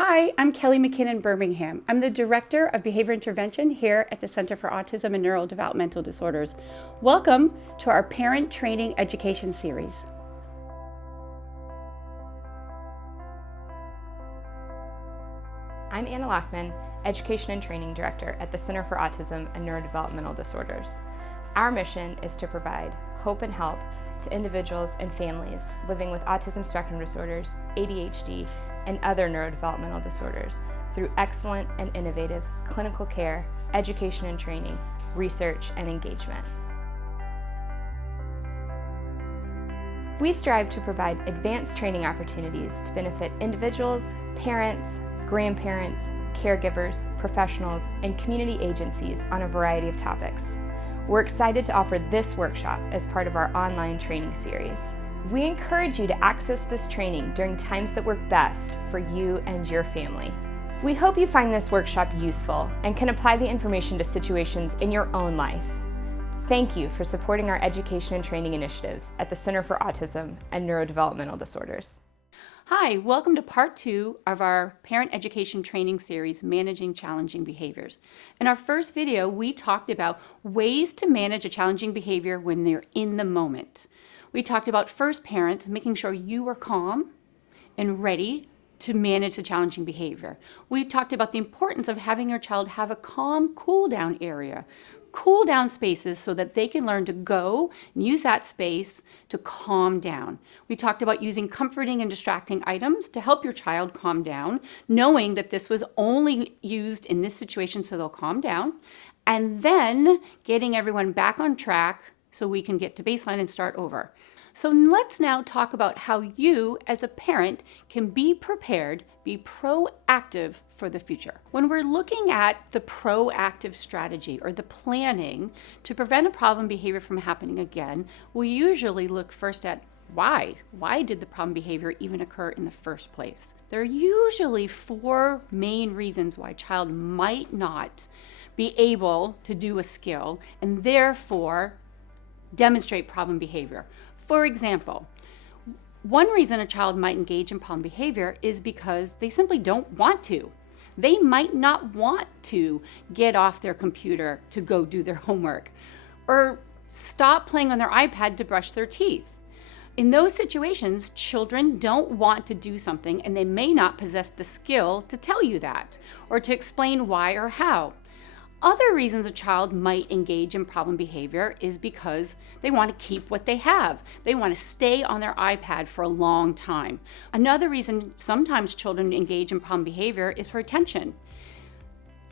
Hi, I'm Kelly McKinnon, Bermingham. I'm the Director of Behavior Intervention here at the Center for Autism and Neurodevelopmental Disorders. Welcome to our Parent Training Education Series. I'm Anna Lockman, Education and Training Director at the Center for Autism and Neurodevelopmental Disorders. Our mission is to provide hope and help to individuals and families living with autism spectrum disorders, ADHD, and other neurodevelopmental disorders through excellent and innovative clinical care, education and training, research, and engagement. We strive to provide advanced training opportunities to benefit individuals, parents, grandparents, caregivers, professionals, and community agencies on a variety of topics. We're excited to offer this workshop as part of our online training series. We encourage you to access this training during times that work best for you and your family. We hope you find this workshop useful and can apply the information to situations in your own life. Thank you for supporting our education and training initiatives at the Center for Autism and Neurodevelopmental Disorders. Hi, welcome to part 2 of our Parent Education Training Series, Managing Challenging Behaviors. In our first video, we talked about ways to manage a challenging behavior when they're in the moment. We talked about first parents, making sure you are calm and ready to manage the challenging behavior. We talked about the importance of having your child have a calm cool down area, cool down spaces so that they can learn to go and use that space to calm down. We talked about using comforting and distracting items to help your child calm down, knowing that this was only used in this situation so they'll calm down, and then getting everyone back on track so we can get to baseline and start over. So let's now talk about how you as a parent can be prepared, be proactive for the future. When we're looking at the proactive strategy or the planning to prevent a problem behavior from happening again, we usually look first at why. Why did the problem behavior even occur in the first place? There are usually 4 main reasons why a child might not be able to do a skill and therefore demonstrate problem behavior. For example, one reason a child might engage in problem behavior is because they simply don't want to. They might not want to get off their computer to go do their homework or stop playing on their iPad to brush their teeth. In those situations, children don't want to do something and they may not possess the skill to tell you that or to explain why or how. Other reasons a child might engage in problem behavior is because they want to keep what they have. They want to stay on their iPad for a long time. Another reason sometimes children engage in problem behavior is for attention.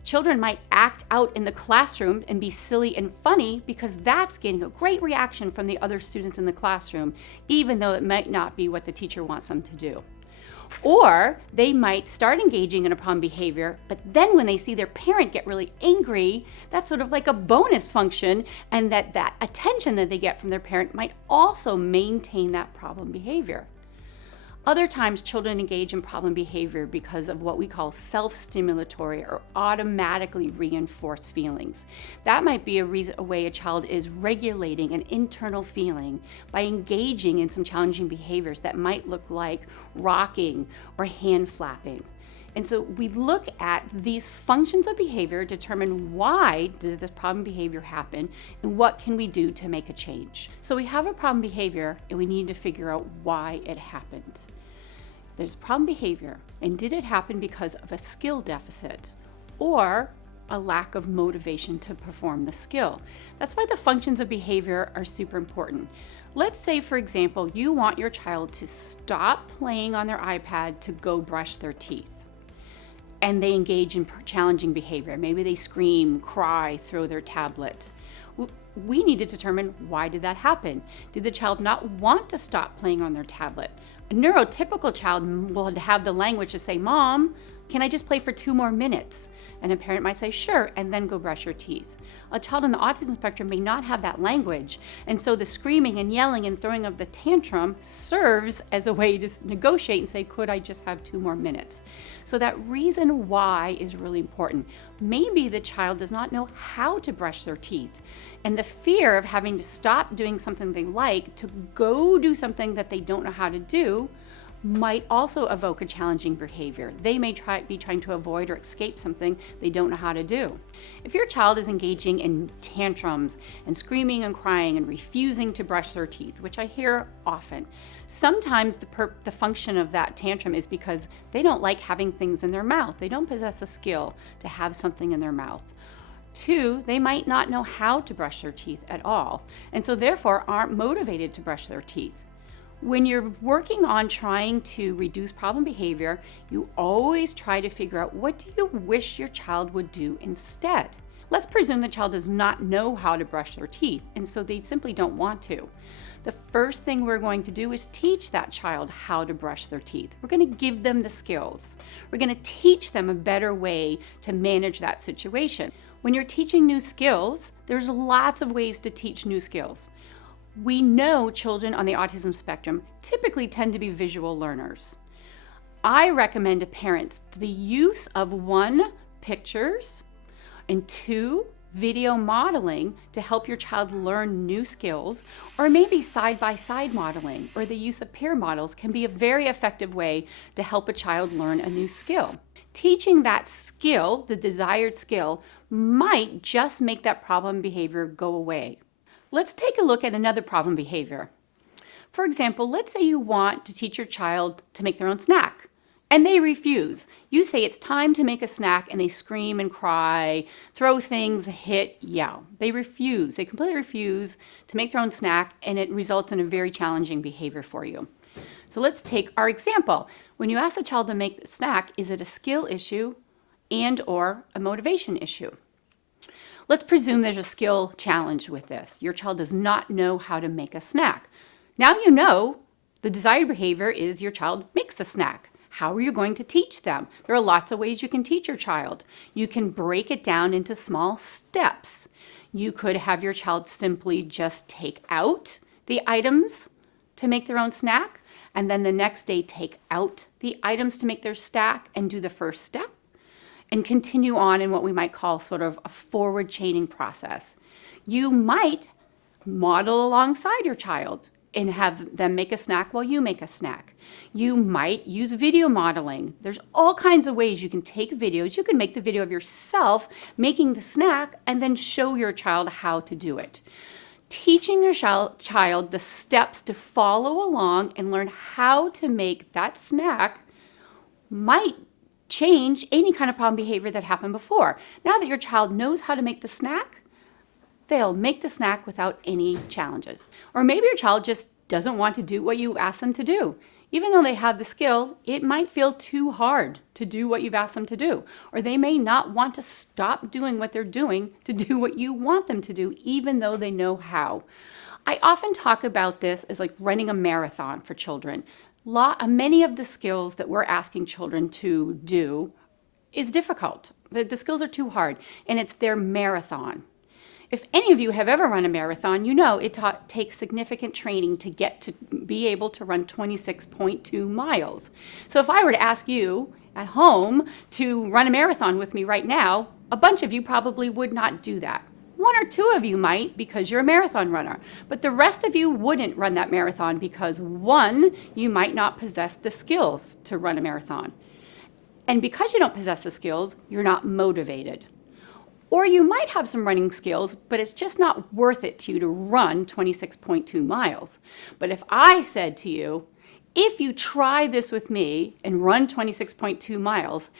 Children might act out in the classroom and be silly and funny because that's getting a great reaction from the other students in the classroom, even though it might not be what the teacher wants them to do. Or they might start engaging in a problem behavior, but then when they see their parent get really angry, that's sort of like a bonus function, and that attention that they get from their parent might also maintain that problem behavior. Other times, children engage in problem behavior because of what we call self-stimulatory or automatically reinforced feelings. That might be a way a child is regulating an internal feeling by engaging in some challenging behaviors that might look like rocking or hand flapping. And so we look at these functions of behavior, determine why did this problem behavior happen, and what can we do to make a change. So we have a problem behavior and we need to figure out why it happened. There's problem behavior, and did it happen because of a skill deficit or a lack of motivation to perform the skill? That's why the functions of behavior are super important. Let's say, for example, you want your child to stop playing on their iPad to go brush their teeth, and they engage in challenging behavior. Maybe they scream, cry, throw their tablet. We need to determine, why did that happen? Did the child not want to stop playing on their tablet? A neurotypical child will have the language to say, "Mom, can I just play for 2 more minutes?" And a parent might say, "Sure," and then go brush your teeth. A child on the autism spectrum may not have that language, and so the screaming and yelling and throwing of the tantrum serves as a way to negotiate and say, "Could I just have 2 more minutes?" So that reason why is really important. Maybe the child does not know how to brush their teeth, and the fear of having to stop doing something they like to go do something that they don't know how to do might also evoke a challenging behavior. They may be trying to avoid or escape something they don't know how to do. If your child is engaging in tantrums and screaming and crying and refusing to brush their teeth, which I hear often, sometimes the function of that tantrum is because they don't like having things in their mouth. They don't possess a skill to have something in their mouth. 2, they might not know how to brush their teeth at all, and so therefore aren't motivated to brush their teeth. When you're working on trying to reduce problem behavior, you always try to figure out, what do you wish your child would do instead? Let's presume the child does not know how to brush their teeth, and so they simply don't want to. The first thing we're going to do is teach that child how to brush their teeth. We're going to give them the skills. We're going to teach them a better way to manage that situation. When you're teaching new skills, there's lots of ways to teach new skills. We know children on the autism spectrum typically tend to be visual learners. I recommend to parents the use of 1, pictures, and 2, video modeling to help your child learn new skills, or maybe side-by-side modeling or the use of peer models can be a very effective way to help a child learn a new skill. Teaching that skill, the desired skill, might just make that problem behavior go away. Let's take a look at another problem behavior. For example, let's say you want to teach your child to make their own snack, and they refuse. You say it's time to make a snack, and they scream and cry, throw things, hit, yell. They refuse. They completely refuse to make their own snack, and it results in a very challenging behavior for you. So let's take our example. When you ask a child to make the snack, is it a skill issue and or a motivation issue? Let's presume there's a skill challenge with this. Your child does not know how to make a snack. Now you know the desired behavior is your child makes a snack. How are you going to teach them? There are lots of ways you can teach your child. You can break it down into small steps. You could have your child simply just take out the items to make their own snack, and then the next day take out the items to make their snack and do the first step, and continue on in what we might call sort of a forward chaining process. You might model alongside your child and have them make a snack while you make a snack. You might use video modeling. There's all kinds of ways you can take videos. You can make the video of yourself making the snack and then show your child how to do it. Teaching your child the steps to follow along and learn how to make that snack might change any kind of problem behavior that happened before. Now that your child knows how to make the snack, they'll make the snack without any challenges. Or maybe your child just doesn't want to do what you asked them to do. Even though they have the skill, it might feel too hard to do what you've asked them to do. Or they may not want to stop doing what they're doing to do what you want them to do, even though they know how. I often talk about this as like running a marathon for children. Many of the skills that we're asking children to do is difficult. The skills are too hard, and it's their marathon. If any of you have ever run a marathon, you know it takes significant training to get to be able to run 26.2 miles. So if I were to ask you at home to run a marathon with me right now, a bunch of you probably would not do that. 1 or 2 of you might because you're a marathon runner, but the rest of you wouldn't run that marathon because 1, you might not possess the skills to run a marathon. And because you don't possess the skills, you're not motivated. Or you might have some running skills, but it's just not worth it to you to run 26.2 miles. But if I said to you, if you try this with me and run 26.2 miles,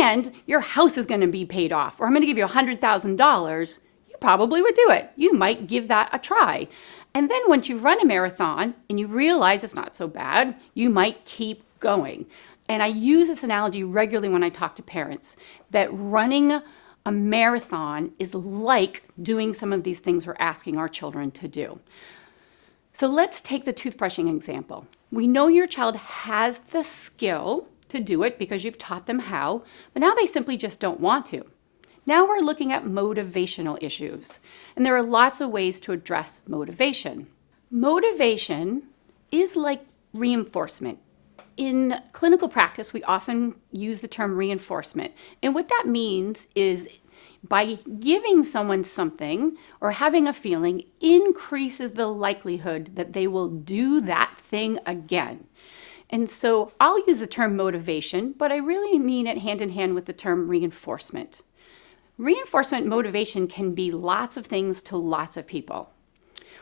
and your house is going to be paid off, or I'm going to give you $100,000, you probably would do it. You might give that a try. And then once you run a marathon and you realize it's not so bad, you might keep going. And I use this analogy regularly when I talk to parents, that running a marathon is like doing some of these things we're asking our children to do. So let's take the toothbrushing example. We know your child has the skill to do it because you've taught them how, but now they simply just don't want to. Now we're looking at motivational issues, and there are lots of ways to address motivation. Motivation is like reinforcement. In clinical practice, we often use the term reinforcement, and what that means is by giving someone something or having a feeling increases the likelihood that they will do that thing again. And so I'll use the term motivation, but I really mean it hand in hand with the term reinforcement. Reinforcement motivation can be lots of things to lots of people.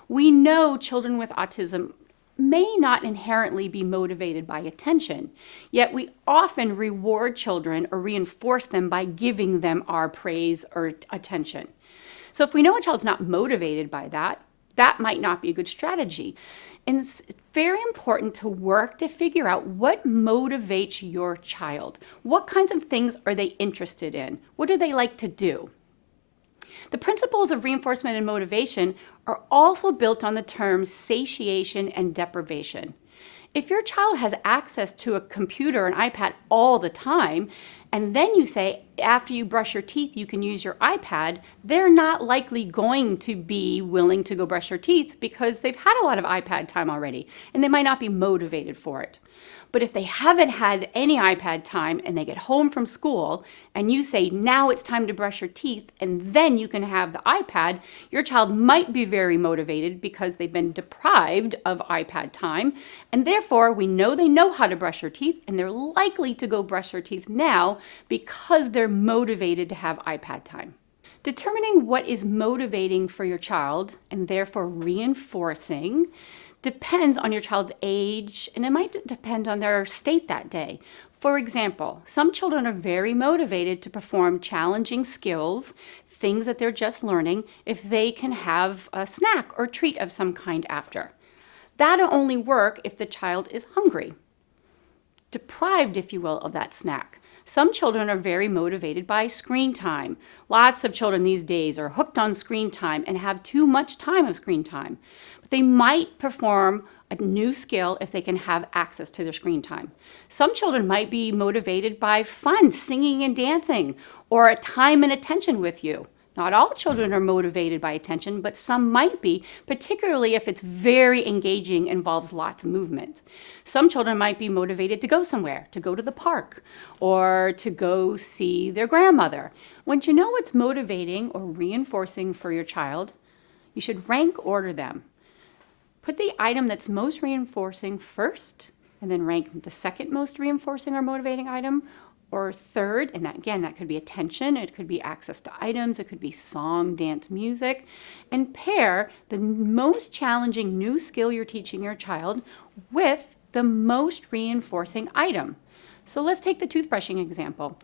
We know children with autism may not inherently be motivated by attention, yet we often reward children or reinforce them by giving them our praise or attention. So if we know a child's not motivated by that, that might not be a good strategy. And it's very important to work to figure out what motivates your child. What kinds of things are they interested in? What do they like to do? The principles of reinforcement and motivation are also built on the terms satiation and deprivation. If your child has access to a computer or an iPad all the time, and then you say, after you brush your teeth, you can use your iPad, they're not likely going to be willing to go brush their teeth because they've had a lot of iPad time already, and they might not be motivated for it. But if they haven't had any iPad time and they get home from school and you say, now it's time to brush your teeth and then you can have the iPad, your child might be very motivated because they've been deprived of iPad time. And therefore, we know they know how to brush their teeth and they're likely to go brush their teeth now because they're motivated to have iPad time. Determining what is motivating for your child and therefore reinforcing depends on your child's age, and it might depend on their state that day. For example, some children are very motivated to perform challenging skills, things that they're just learning, if they can have a snack or treat of some kind after. That'll only work if the child is hungry, deprived, if you will, of that snack. Some children are very motivated by screen time. Lots of children these days are hooked on screen time and have too much time of screen time. But they might perform a new skill if they can have access to their screen time. Some children might be motivated by fun, singing and dancing, or a time and attention with you. Not all children are motivated by attention, but some might be, particularly if it's very engaging, involves lots of movement. Some children might be motivated to go somewhere, to go to the park, or to go see their grandmother. Once you know what's motivating or reinforcing for your child, you should rank order them. Put the item that's most reinforcing first, and then rank the second most reinforcing or motivating item, or third, and that could be attention, it could be access to items, it could be song, dance, music, and pair the most challenging new skill you're teaching your child with the most reinforcing item. So let's take the toothbrushing example.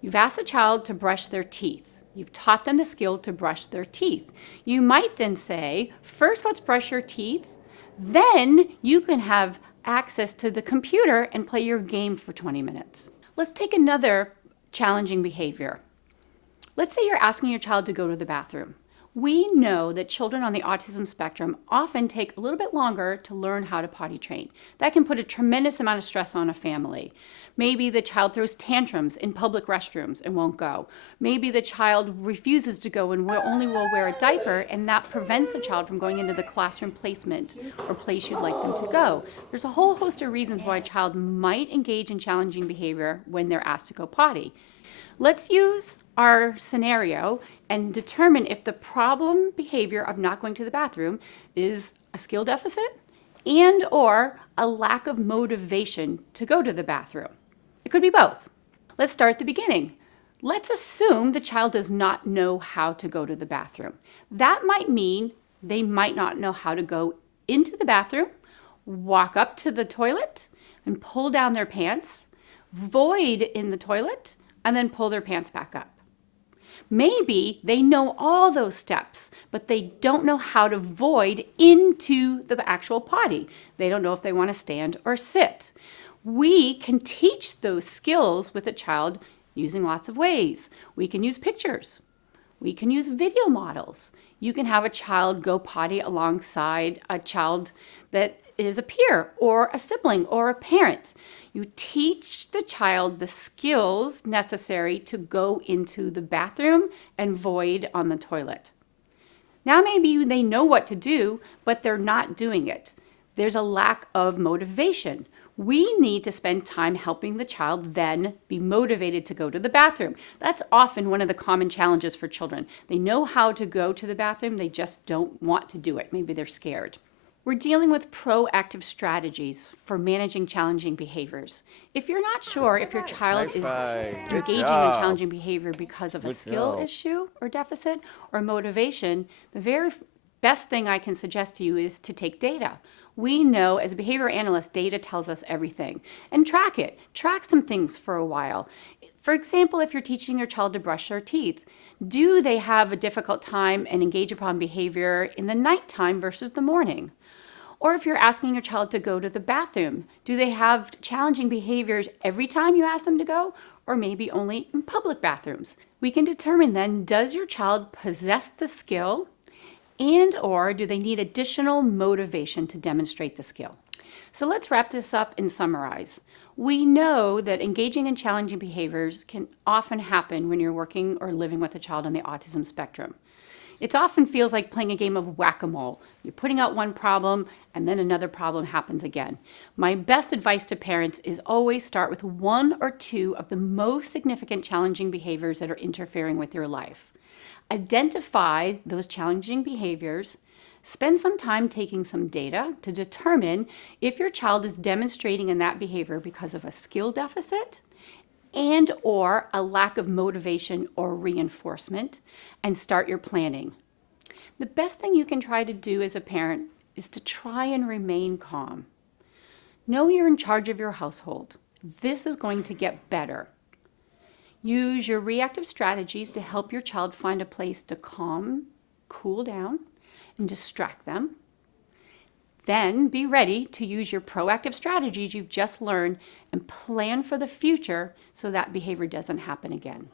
You've asked the child to brush their teeth. You've taught them the skill to brush their teeth. You might then say, first let's brush your teeth, then you can have access to the computer and play your game for 20 minutes. Let's take another challenging behavior. Let's say you're asking your child to go to the bathroom. We know that children on the autism spectrum often take a little bit longer to learn how to potty train. That can put a tremendous amount of stress on a family. Maybe the child throws tantrums in public restrooms and won't go. Maybe the child refuses to go and only will wear a diaper, and that prevents the child from going into the classroom placement or place you'd like them to go. There's a whole host of reasons why a child might engage in challenging behavior when they're asked to go potty. Let's use our scenario and determine if the problem behavior of not going to the bathroom is a skill deficit and or a lack of motivation to go to the bathroom. It could be both. Let's start at the beginning. Let's assume the child does not know how to go to the bathroom. That might mean they might not know how to go into the bathroom, walk up to the toilet and pull down their pants, void in the toilet, and then pull their pants back up. Maybe they know all those steps, but they don't know how to void into the actual potty. They don't know if they want to stand or sit. We can teach those skills with a child using lots of ways. We can use pictures. We can use video models. You can have a child go potty alongside a child that is a peer or a sibling or a parent. You teach the child the skills necessary to go into the bathroom and void on the toilet. Now maybe they know what to do, but they're not doing it. There's a lack of motivation. We need to spend time helping the child then be motivated to go to the bathroom. That's often one of the common challenges for children. They know how to go to the bathroom, they just don't want to do it. Maybe they're scared. We're dealing with proactive strategies for managing challenging behaviors. If you're not sure if your child is engaging in challenging behavior because of a skill issue or deficit or motivation, the very best thing I can suggest to you is to take data. We know as a behavior analyst, data tells us everything. And track it. Track some things for a while. For example, if you're teaching your child to brush their teeth, do they have a difficult time and engage upon behavior in the nighttime versus the morning? Or if you're asking your child to go to the bathroom, do they have challenging behaviors every time you ask them to go, or maybe only in public bathrooms? We can determine then, does your child possess the skill and or do they need additional motivation to demonstrate the skill? So let's wrap this up and summarize. We know that engaging in challenging behaviors can often happen when you're working or living with a child on the autism spectrum. It often feels like playing a game of whack-a-mole. You're putting out one problem and then another problem happens again. My best advice to parents is always start with one or two of the most significant challenging behaviors that are interfering with your life. Identify those challenging behaviors. Spend some time taking some data to determine if your child is demonstrating in that behavior because of a skill deficit and or a lack of motivation or reinforcement, and start your planning. The best thing you can try to do as a parent is to try and remain calm. Know you're in charge of your household. This is going to get better. Use your reactive strategies to help your child find a place to cool down, and distract them. Then be ready to use your proactive strategies you've just learned and plan for the future so that behavior doesn't happen again.